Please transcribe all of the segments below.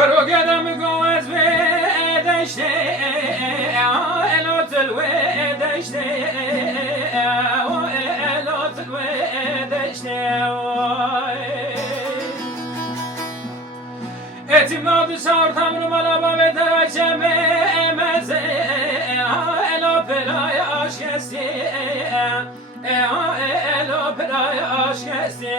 برو گوز ودشته الوت الودشته الوت الودشته اتمناد شهر تمر مالا با درجم مزه الو برای عاشقی الو برای عاشقی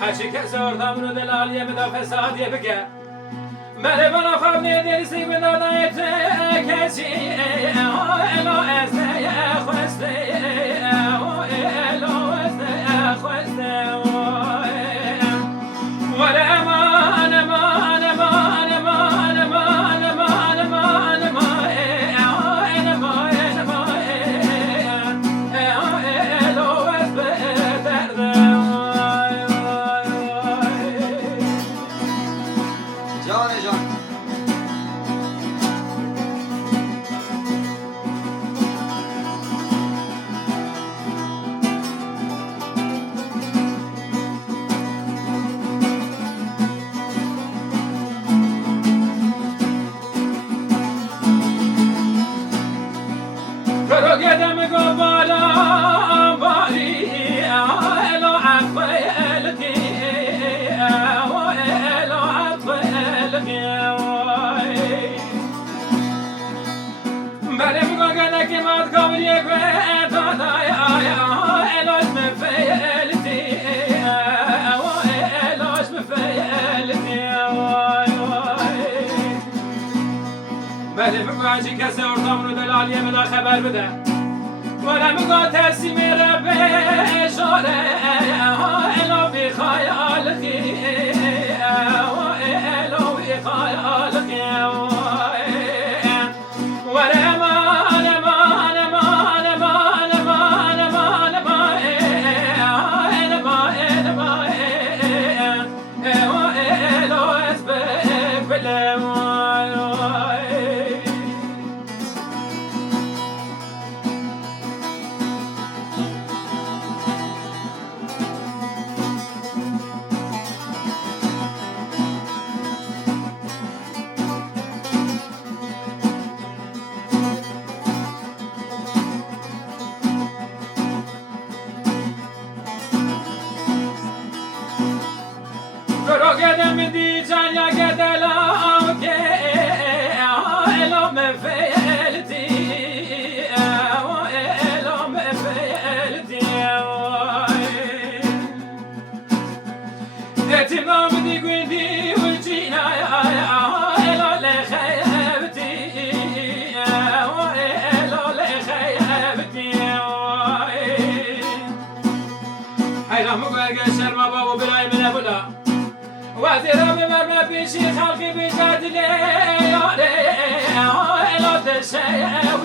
هرچی کس آردم رو دلالیه بدا فسادیه بگه بله بنا خواب نیدیسی بدادایت کسی الو ازده خواسته الو ازده خواسته ولا امان امان امان امان امان امان امان قدم گو بالا باری الو عقلتی الو عقلتی بله میگو گنده که ماد کابریه که دادای الو اسم فیلتی الو اسم فیلتی بله میگو هرچی کسی ارتام رو دلالیه بدا خبر بده ولا میگو ترسی میره به اشاره الو بی خیالتی الو بی خیالتی ولا امان امان امان امان امان امان امان الو اسبك بالاموال قدم دی جانیا قدلا که الو مفعلتی الو مفعلتی اتمام دی گویندی و جینا الو لخیبتی الو لخیبتی حیرام گویگه شرما بابو برای من بودا وزیرم ببرم پیشی خلقی بجدله الو تشه